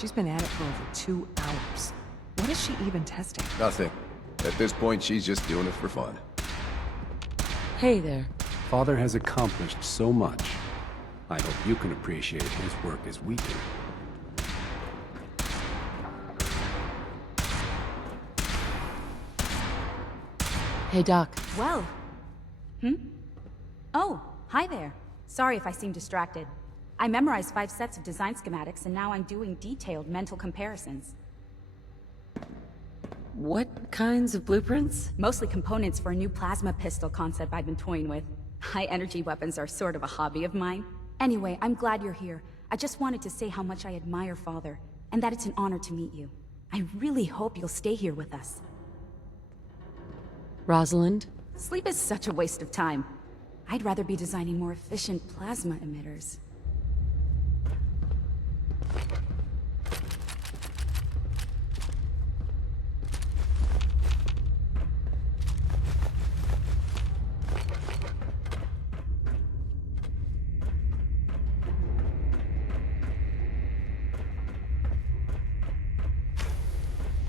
She's been at it for over 2 hours. What is she even testing? Nothing. At this point, she's just doing it for fun. Hey there. Father has accomplished so much. I hope you can appreciate his work as we do. Hey, Doc. Well. Oh, hi there. Sorry if I seem distracted. I memorized 5 sets of design schematics and now I'm doing detailed mental comparisons. What kinds of blueprints? Mostly components for a new plasma pistol concept I've been toying with. High-energy weapons are sort of a hobby of mine. Anyway, I'm glad you're here. I just wanted to say how much I admire Father, and that it's an honor to meet you. I really hope you'll stay here with us. Rosalind? Sleep is such a waste of time. I'd rather be designing more efficient plasma emitters.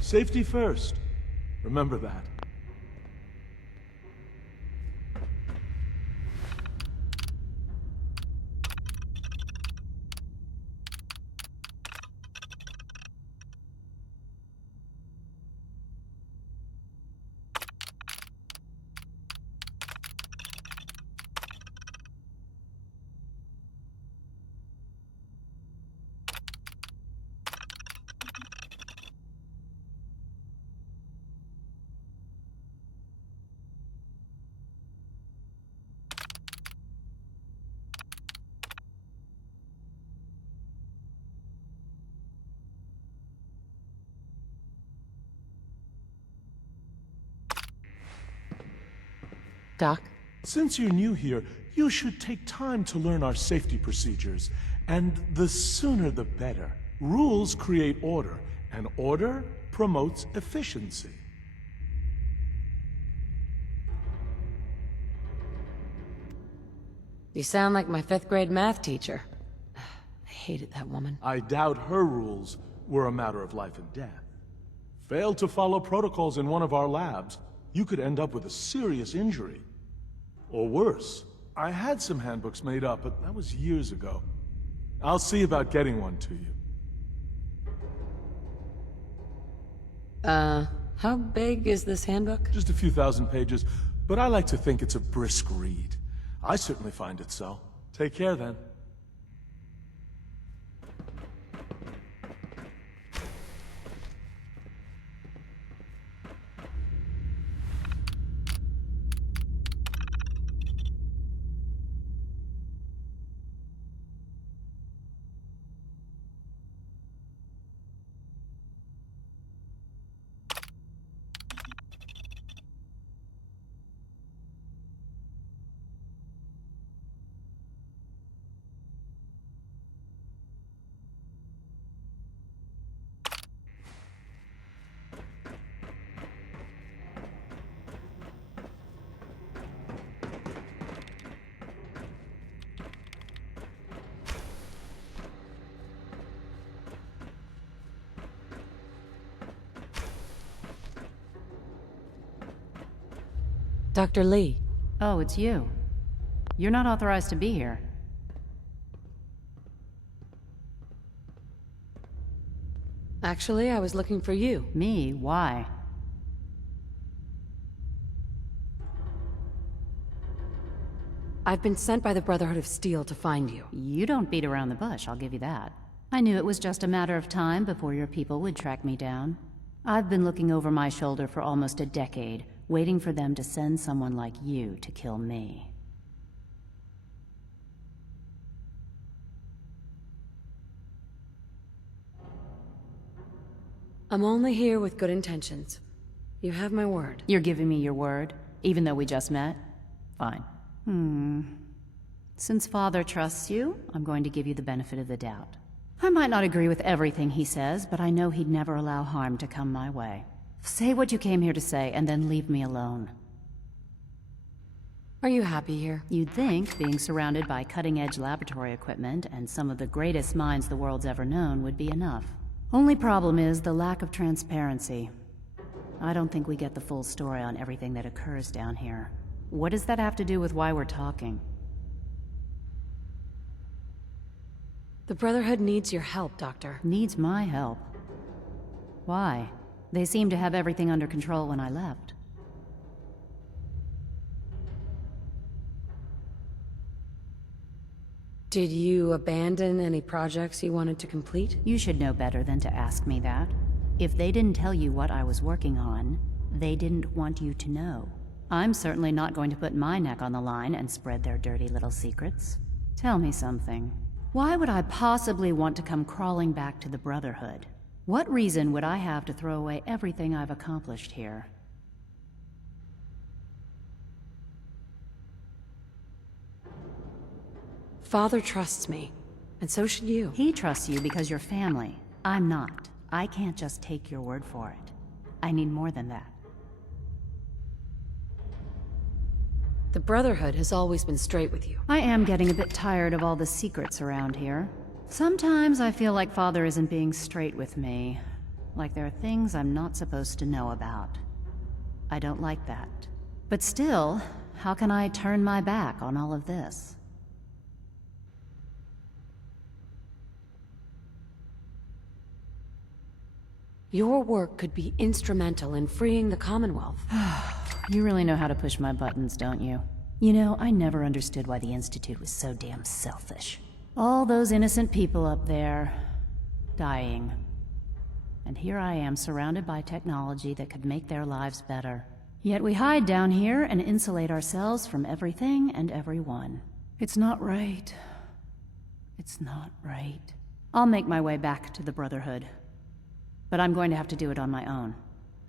Safety first. Remember that. Doc? Since you're new here, you should take time to learn our safety procedures. And the sooner the better. Rules create order, and order promotes efficiency. You sound like my 5th grade math teacher. I hated that woman. I doubt her rules were a matter of life and death. Fail to follow protocols in one of our labs, you could end up with a serious injury. Or worse. I had some handbooks made up, but that was years ago. I'll see about getting one to you. How big is this handbook? Just a few thousand pages, but I like to think it's a brisk read. I certainly find it so. Take care then. Dr. Li. Oh, it's you. You're not authorized to be here. Actually, I was looking for you. Me? Why? I've been sent by the Brotherhood of Steel to find you. You don't beat around the bush, I'll give you that. I knew it was just a matter of time before your people would track me down. I've been looking over my shoulder for almost a decade, waiting for them to send someone like you to kill me. I'm only here with good intentions. You have my word. You're giving me your word, even though we just met? Fine. Since Father trusts you, I'm going to give you the benefit of the doubt. I might not agree with everything he says, but I know he'd never allow harm to come my way. Say what you came here to say, and then leave me alone. Are you happy here? You'd think being surrounded by cutting-edge laboratory equipment and some of the greatest minds the world's ever known would be enough. Only problem is the lack of transparency. I don't think we get the full story on everything that occurs down here. What does that have to do with why we're talking? The Brotherhood needs your help, Doctor. Needs my help. Why? They seemed to have everything under control when I left. Did you abandon any projects you wanted to complete? You should know better than to ask me that. If they didn't tell you what I was working on, they didn't want you to know. I'm certainly not going to put my neck on the line and spread their dirty little secrets. Tell me something. Why would I possibly want to come crawling back to the Brotherhood? What reason would I have to throw away everything I've accomplished here? Father trusts me, and so should you. He trusts you because you're family. I'm not. I can't just take your word for it. I need more than that. The Brotherhood has always been straight with you. I am getting a bit tired of all the secrets around here. Sometimes I feel like Father isn't being straight with me. Like there are things I'm not supposed to know about. I don't like that. But still, how can I turn my back on all of this? Your work could be instrumental in freeing the Commonwealth. You really know how to push my buttons, don't you? You know, I never understood why the Institute was so damn selfish. All those innocent people up there, dying. And here I am surrounded by technology that could make their lives better. Yet we hide down here and insulate ourselves from everything and everyone. It's not right. It's not right. I'll make my way back to the Brotherhood. But I'm going to have to do it on my own.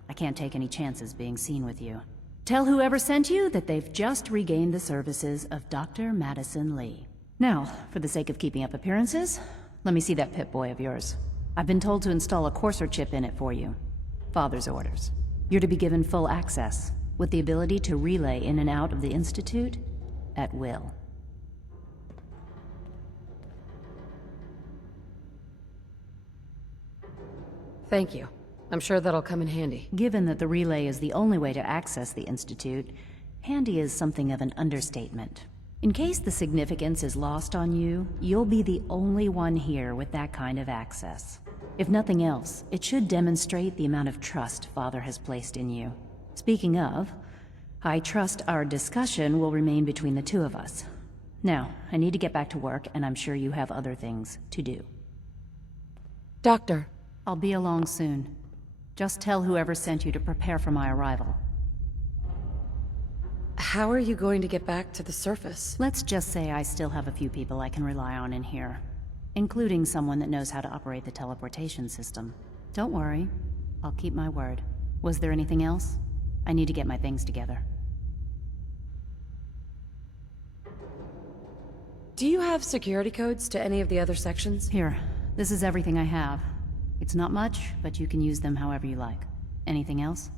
I can't take any chances being seen with you. Tell whoever sent you that they've just regained the services of Dr. Madison Li. Now, for the sake of keeping up appearances, let me see that Pip-Boy of yours. I've been told to install a courser chip in it for you. Father's orders. You're to be given full access, with the ability to relay in and out of the Institute at will. Thank you. I'm sure that'll come in handy. Given that the relay is the only way to access the Institute, handy is something of an understatement. In case the significance is lost on you, you'll be the only one here with that kind of access. If nothing else, it should demonstrate the amount of trust Father has placed in you. Speaking of, I trust our discussion will remain between the two of us. Now, I need to get back to work, and I'm sure you have other things to do. Doctor. I'll be along soon. Just tell whoever sent you to prepare for my arrival. How are you going to get back to the surface? Let's just say I still have a few people I can rely on in here, including someone that knows how to operate the teleportation system. Don't worry, I'll keep my word. Was there anything else? I need to get my things together. Do you have security codes to any of the other sections? Here, this is everything I have. It's not much, but you can use them however you like. Anything else?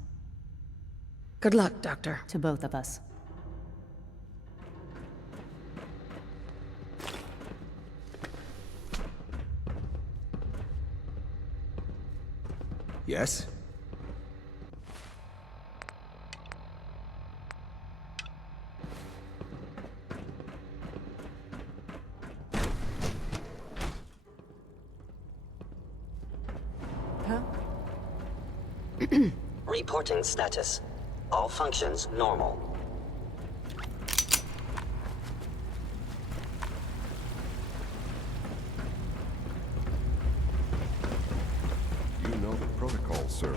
Good luck, Doctor. To both of us. Yes? Reporting status. All functions normal. You know the protocol, sir.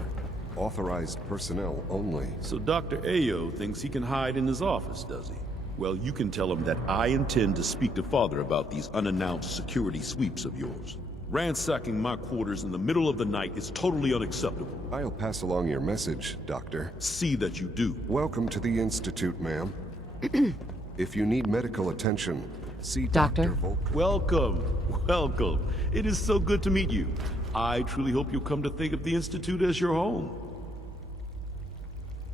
Authorized personnel only. So Dr. Ayo thinks he can hide in his office, does he? Well, you can tell him that I intend to speak to Father about these unannounced security sweeps of yours. Ransacking my quarters in the middle of the night is totally unacceptable. I'll pass along your message, Doctor. See that you do. Welcome to the Institute, ma'am. If you need medical attention, see Doctor? Dr. Volk. Welcome. Welcome. It is so good to meet you. I truly hope you'll come to think of the Institute as your home.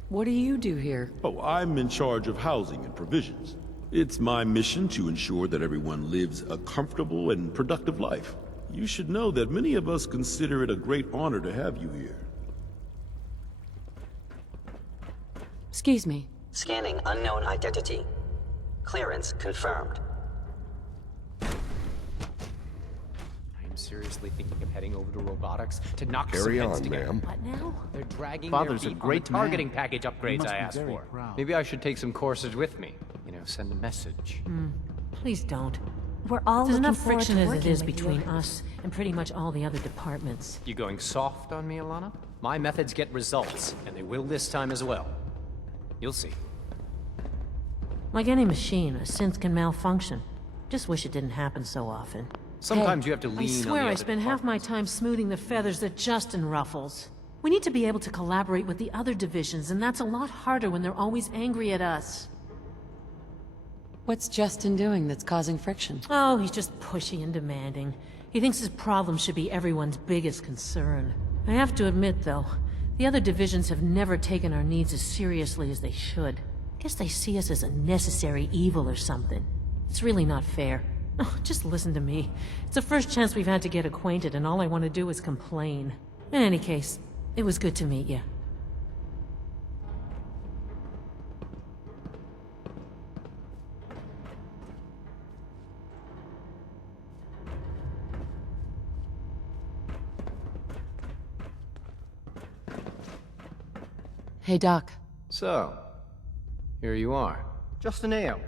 What do you do here? Oh, I'm in charge of housing and provisions. It's my mission to ensure that everyone lives a comfortable and productive life. You should know that many of us consider it a great honor to have you here. Excuse me. Scanning unknown identity. Clearance confirmed. I'm seriously thinking of heading over to robotics to knock Carry some heads on, together. ma'am. What now? They're dragging Father's their a feet great on the targeting man. package upgrades must I be asked very for. proud. Maybe I should take some courses with me. You know, send a message. Please don't. We're all There's looking enough forward friction to as it working is with between you. us and pretty much all the other departments. You going soft on me, Alana? My methods get results, and they will this time as well. You'll see. Like any machine, a synth can malfunction. Just wish it didn't happen so often. Sometimes Hey, you have to lean on I the swear I other spend half my departments. time smoothing the feathers that Justin ruffles. We need to be able to collaborate with the other divisions, and that's a lot harder when they're always angry at us. What's Justin doing that's causing friction? Oh, he's just pushy and demanding. He thinks his problem should be everyone's biggest concern. I have to admit, though, the other divisions have never taken our needs as seriously as they should. Guess they see us as a necessary evil or something. It's really not fair. Oh, just listen to me. It's the first chance we've had to get acquainted, and all I want to do is complain. In any case, it was good to meet you. Hey, Doc. So, here you are. Justin Ao,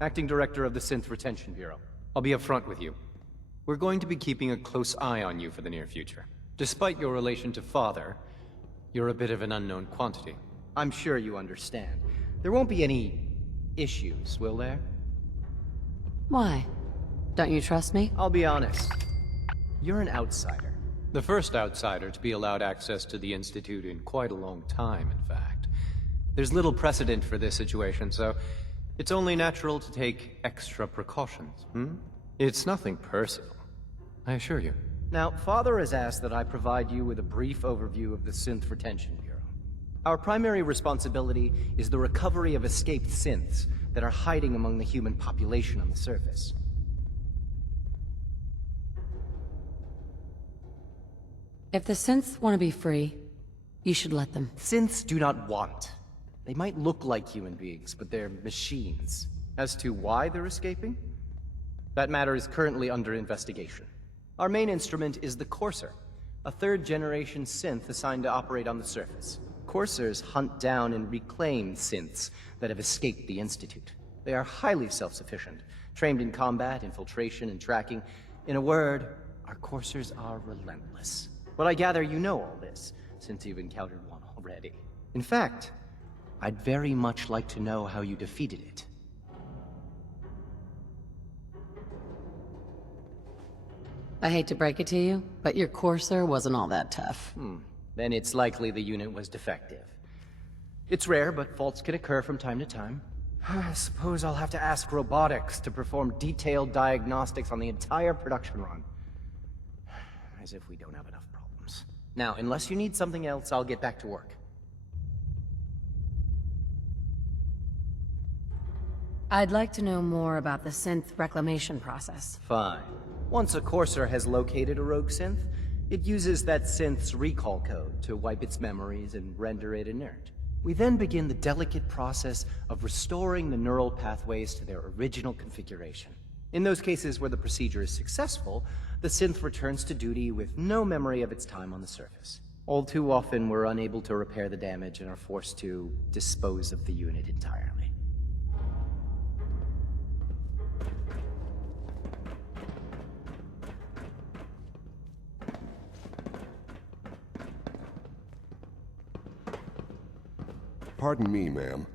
Acting Director of the Synth Retention Bureau. I'll be upfront with you. We're going to be keeping a close eye on you for the near future. Despite your relation to Father, you're a bit of an unknown quantity. I'm sure you understand. There won't be any issues, will there? Why? Don't you trust me? I'll be honest. You're an outsider. The first outsider to be allowed access to the Institute in quite a long time, in fact. There's little precedent for this situation, so it's only natural to take extra precautions, It's nothing personal, I assure you. Now, Father has asked that I provide you with a brief overview of the Synth Retention Bureau. Our primary responsibility is the recovery of escaped synths that are hiding among the human population on the surface. If the synths want to be free, you should let them. Synths do not want. They might look like human beings, but they're machines. As to why they're escaping? That matter is currently under investigation. Our main instrument is the Courser, a third-generation synth assigned to operate on the surface. Coursers hunt down and reclaim synths that have escaped the Institute. They are highly self-sufficient, trained in combat, infiltration, and tracking. In a word, our Coursers are relentless. But I gather you know all this, since you've encountered one already. In fact, I'd very much like to know how you defeated it. I hate to break it to you, but your Courser wasn't all that tough. Then it's likely the unit was defective. It's rare, but faults can occur from time to time. I suppose I'll have to ask robotics to perform detailed diagnostics on the entire production run. As if we don't have enough problems. Now, unless you need something else, I'll get back to work. I'd like to know more about the synth reclamation process. Fine. Once a Courser has located a rogue synth, it uses that synth's recall code to wipe its memories and render it inert. We then begin the delicate process of restoring the neural pathways to their original configuration. In those cases where the procedure is successful, the synth returns to duty with no memory of its time on the surface. All too often, we're unable to repair the damage and are forced to dispose of the unit entirely. Pardon me, ma'am.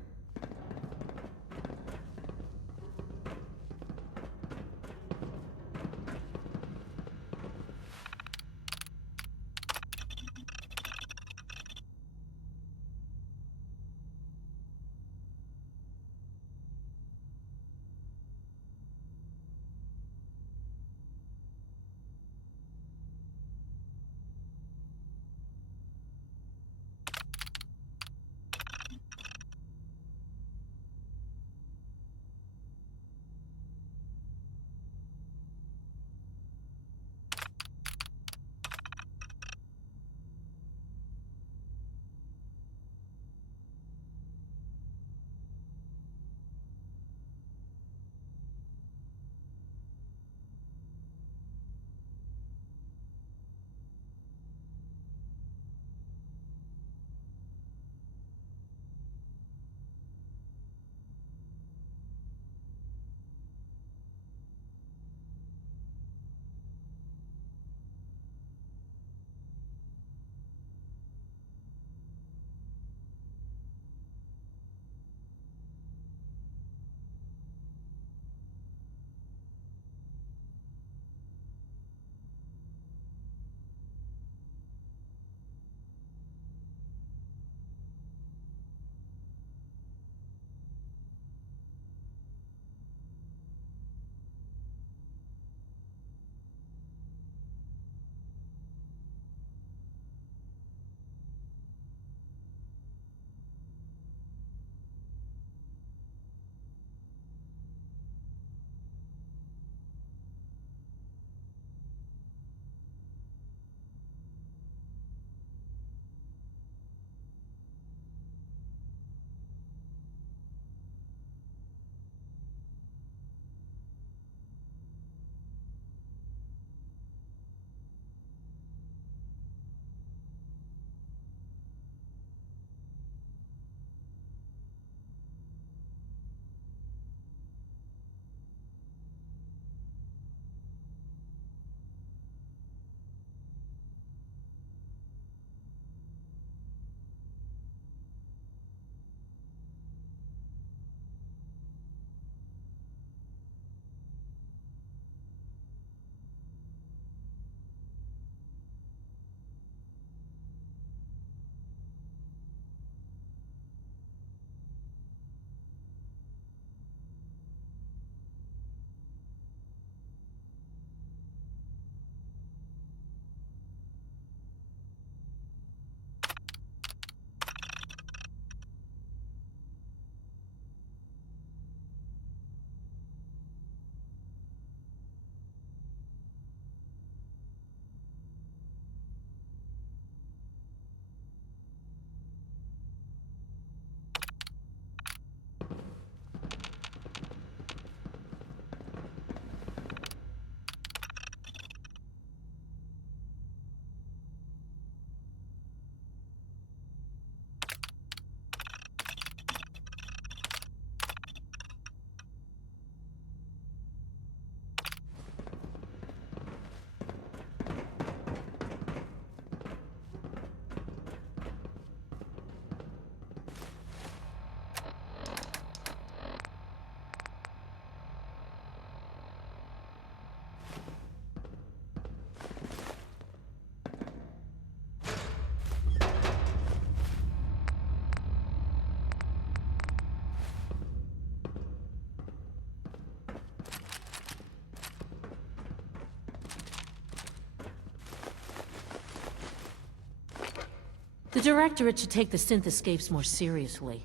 The Directorate should take the synth escapes more seriously.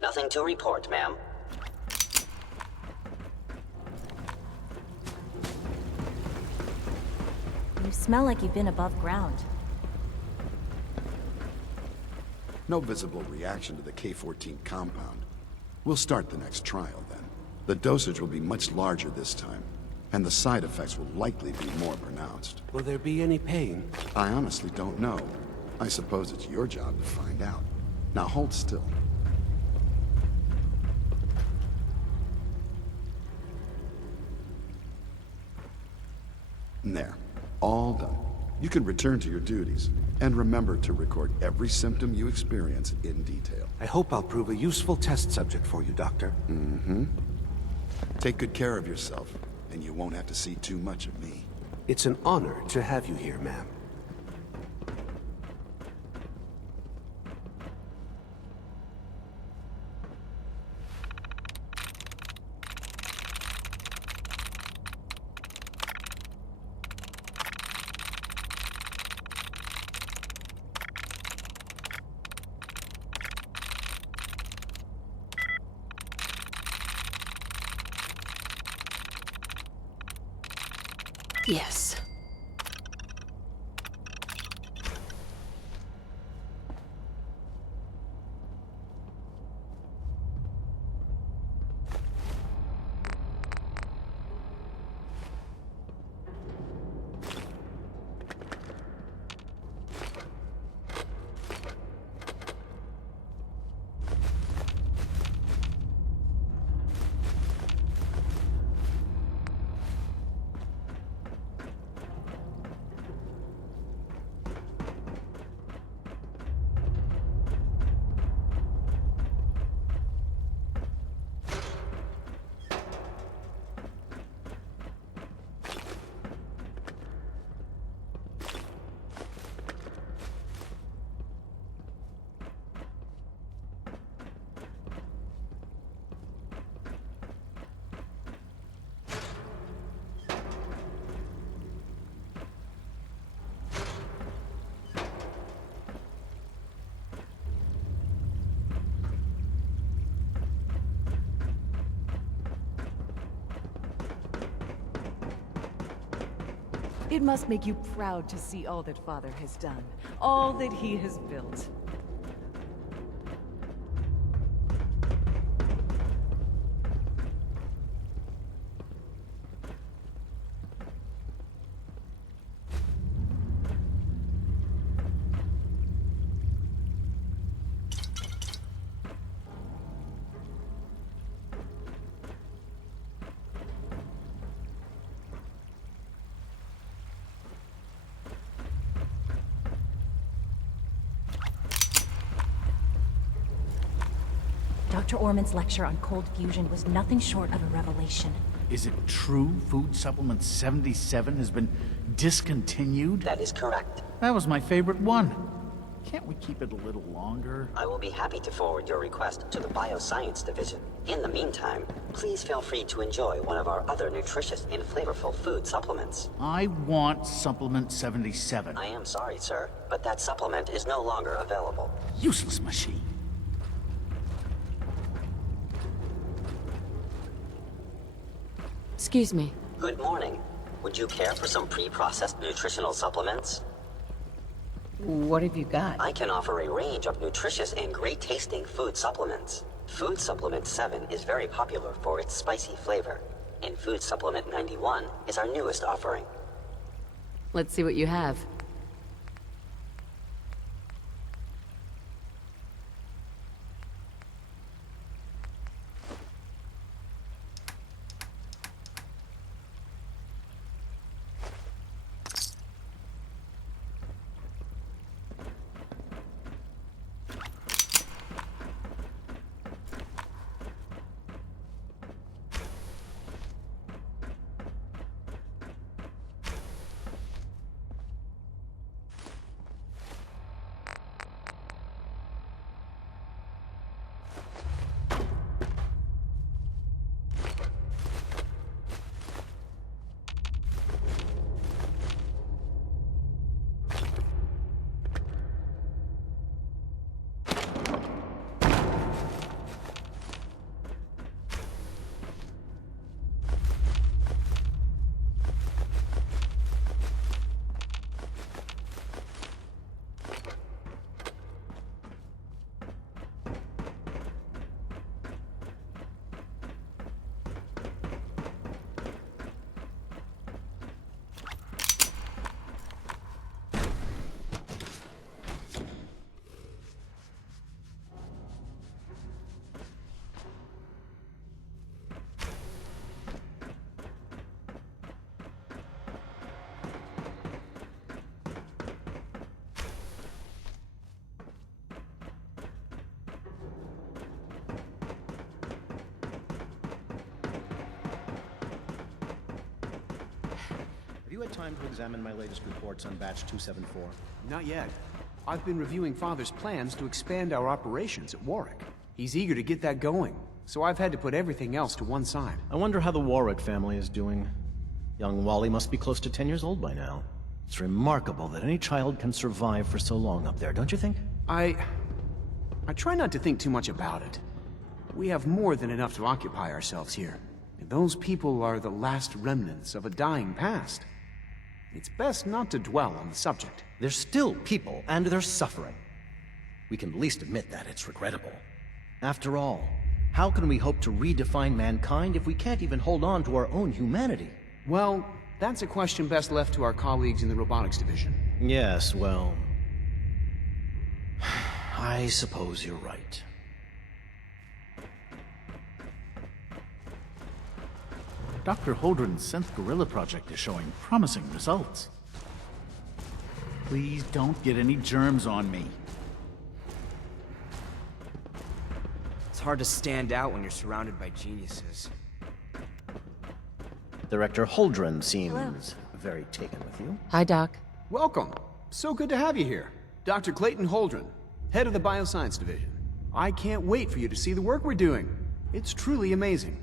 Nothing to report, ma'am. You smell like you've been above ground. No visible reaction to the K-14 compound. We'll start the next trial then. The dosage will be much larger this time, and the side effects will likely be more pronounced. Will there be any pain? I honestly don't know. I suppose it's your job to find out. Now hold still. There. All done. You can return to your duties, and remember to record every symptom you experience in detail. I hope I'll prove a useful test subject for you, Doctor. Mm-hmm. Take good care of yourself, and you won't have to see too much of me. It's an honor to have you here, ma'am. Yes. It must make you proud to see all that Father has done, all that he has built. Dr. Orman's lecture on cold fusion was nothing short of a revelation. Is it true Food Supplement 77 has been discontinued? That is correct. That was my favorite one. Can't we keep it a little longer? I will be happy to forward your request to the Bioscience Division. In the meantime, please feel free to enjoy one of our other nutritious and flavorful food supplements. I want Supplement 77. I am sorry, sir, but that supplement is no longer available. Useless machine. Excuse me. Good morning. Would you care for some pre-processed nutritional supplements? What have you got? I can offer a range of nutritious and great-tasting food supplements. Food Supplement 7 is very popular for its spicy flavor, and Food Supplement 91 is our newest offering. Let's see what you have. Have you had time to examine my latest reports on batch 274? Not yet. I've been reviewing Father's plans to expand our operations at Warwick. He's eager to get that going, so I've had to put everything else to one side. I wonder how the Warwick family is doing. Young Wally must be close to 10 years old by now. It's remarkable that any child can survive for so long up there, don't you think? I try not to think too much about it. We have more than enough to occupy ourselves here. And those people are the last remnants of a dying past. It's best not to dwell on the subject. They're still people, and they're suffering. We can at least admit that it's regrettable. After all, how can we hope to redefine mankind if we can't even hold on to our own humanity? Well, that's a question best left to our colleagues in the robotics division. Yes, well... I suppose you're right. Dr. Holdren's synth gorilla project is showing promising results. Please don't get any germs on me. It's hard to stand out when you're surrounded by geniuses. Director Holdren seems very taken with you. Hi, Doc. Welcome. So good to have you here. Dr. Clayton Holdren, head of the Bioscience Division. I can't wait for you to see the work we're doing. It's truly amazing.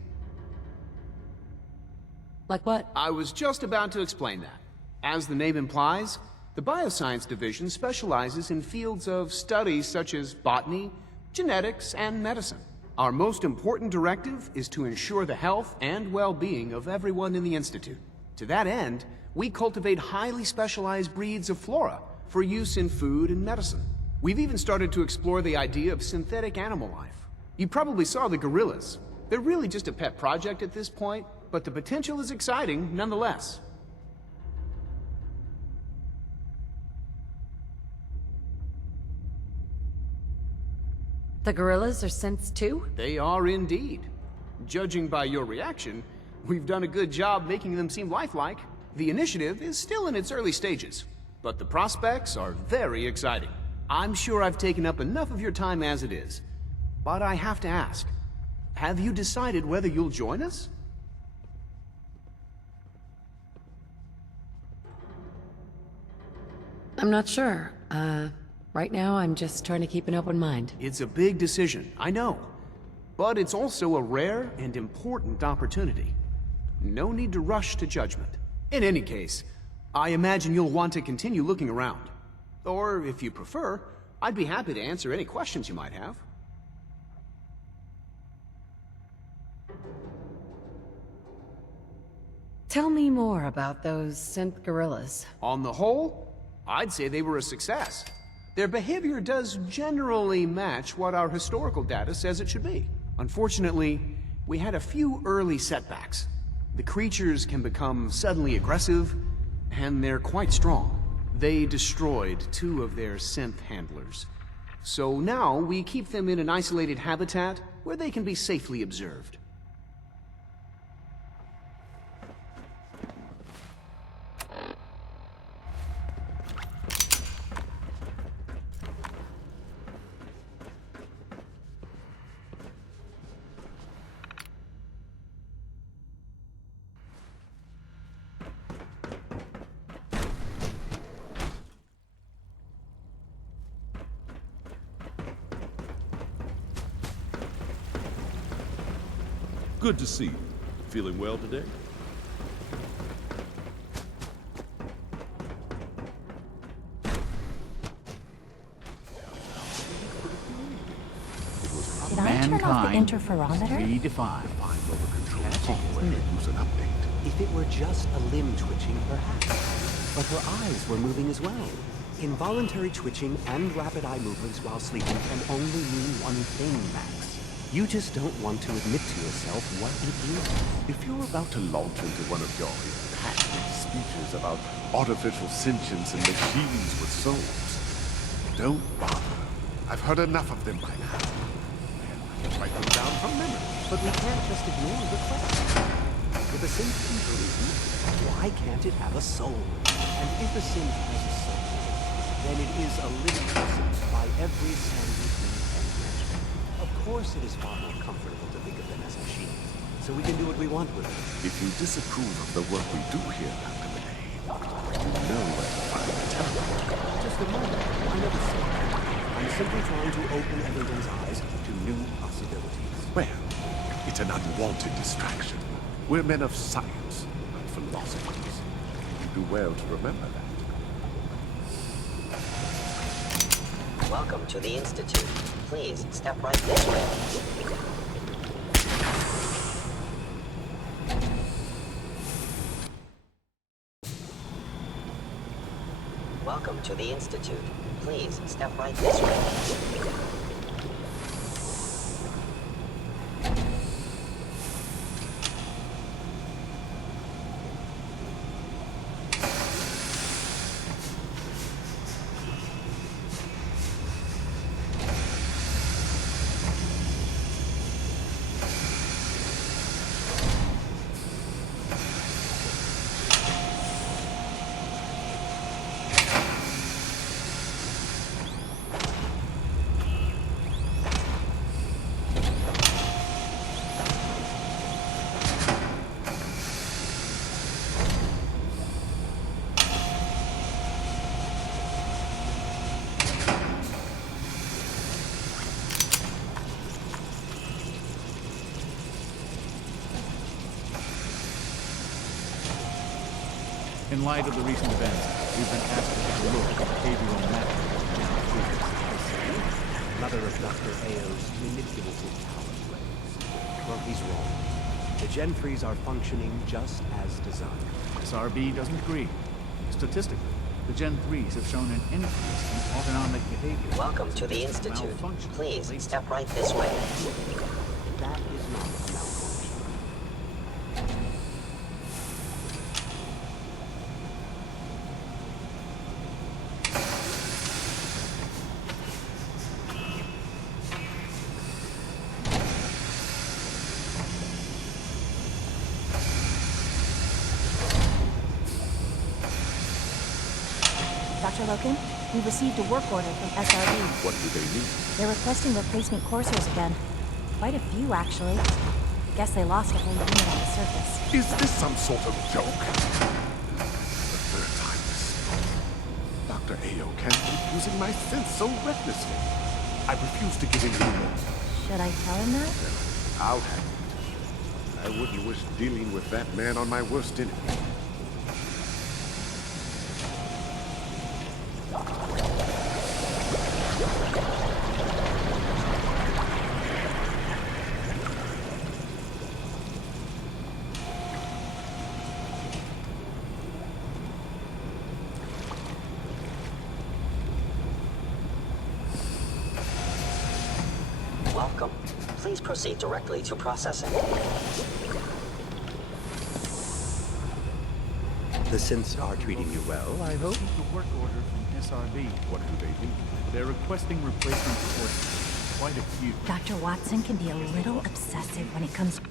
Like what? I was just about to explain that. As the name implies, the Bioscience Division specializes in fields of studies such as botany, genetics, and medicine. Our most important directive is to ensure the health and well-being of everyone in the Institute. To that end, we cultivate highly specialized breeds of flora for use in food and medicine. We've even started to explore the idea of synthetic animal life. You probably saw the gorillas. They're really just a pet project at this point, but the potential is exciting nonetheless. The gorillas are synths too? They are indeed. Judging by your reaction, we've done a good job making them seem lifelike. The initiative is still in its early stages, but the prospects are very exciting. I'm sure I've taken up enough of your time as it is, but I have to ask, have you decided whether you'll join us? I'm not sure. Right now I'm just trying to keep an open mind. It's a big decision, I know. But it's also a rare and important opportunity. No need to rush to judgment. In any case, I imagine you'll want to continue looking around. Or, if you prefer, I'd be happy to answer any questions you might have. Tell me more about those synth gorillas. On the whole, I'd say they were a success. Their behavior does generally match what our historical data says it should be. Unfortunately, we had a few early setbacks. The creatures can become suddenly aggressive, and they're quite strong. They destroyed 2 of their synth handlers. So now we keep them in an isolated habitat where they can be safely observed. Good to see you. Feeling well today? Did I turn off the interferometer? Redefined. Use an update. If it were just a limb twitching, perhaps. But her eyes were moving as well. Involuntary twitching and rapid eye movements while sleeping can only mean one thing, Max. You just don't want to admit to yourself what it is. If you're about to launch into one of your impassioned speeches about artificial sentience and machines with souls, don't bother. I've heard enough of them by now. I can write them down from memory. But we can't just ignore the question. If a synth can breathe, why can't it have a soul? And if a synth has a soul, then it is a living presence by every standard we can imagine. Of course it is far more comfortable to think of them as machines, so we can do what we want with them. If you disapprove of the work we do here, Dr. Binet, you know where to find the Thermalright. Just a moment. I never said that. I'm simply trying to open everyone's eyes to new possibilities. Well, it's an unwanted distraction. We're men of science, not philosophers. You do well to remember that. Welcome to the Institute. Please step right this way. Welcome to the Institute. Please step right this way. In light of the recent events, we've been asked to take a look at behavioral mapping. Another of Dr. Ao's manipulative power plays. Well, he's wrong. The Gen 3s are functioning just as designed. SRB doesn't agree. Statistically, the Gen 3s have shown an increase in autonomic behavior. Welcome to the Institute. Please step right this way. That is not a malfunction. Dr. Loken, we received a work order from SRB. What do they need? They're requesting replacement coursers again. Quite a few, actually. Guess they lost a whole unit on the surface. Is this some sort of joke? The third time this month. Dr. Ao can't keep using my sense so recklessly. I refuse to give him any more. Should I tell him that? I'll have it. I wouldn't wish dealing with that man on my worst enemy. proceed directly to processing. The synths are treating you well, I hope? Received a work order from SRB. What do they do? They're requesting replacement forces. Quite a few. Dr. Watson can be a little obsessive when it comes...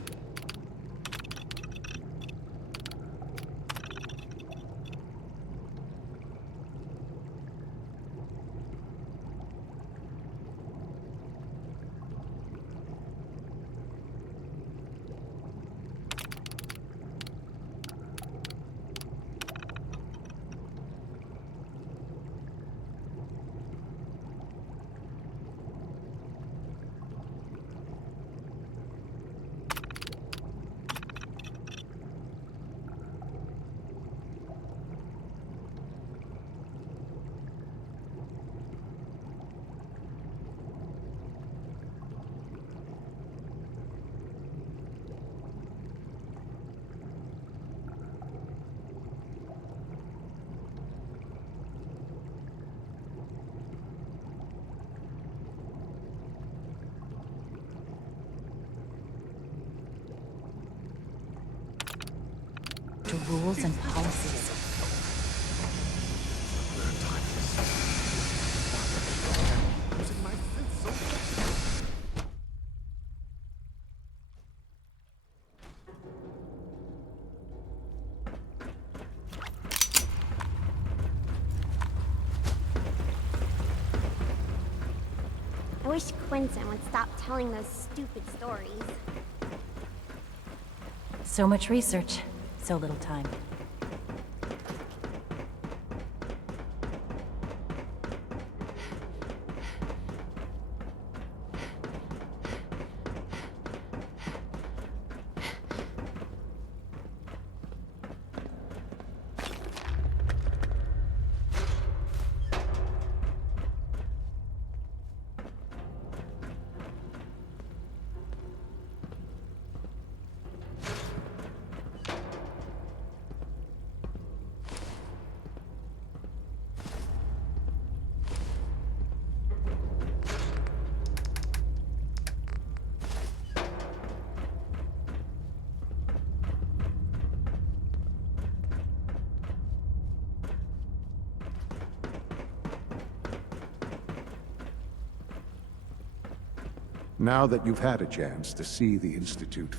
to rules and policies. I wish Quinton would stop telling those stupid stories. So much research, so little time. Now that you've had a chance to see the Institute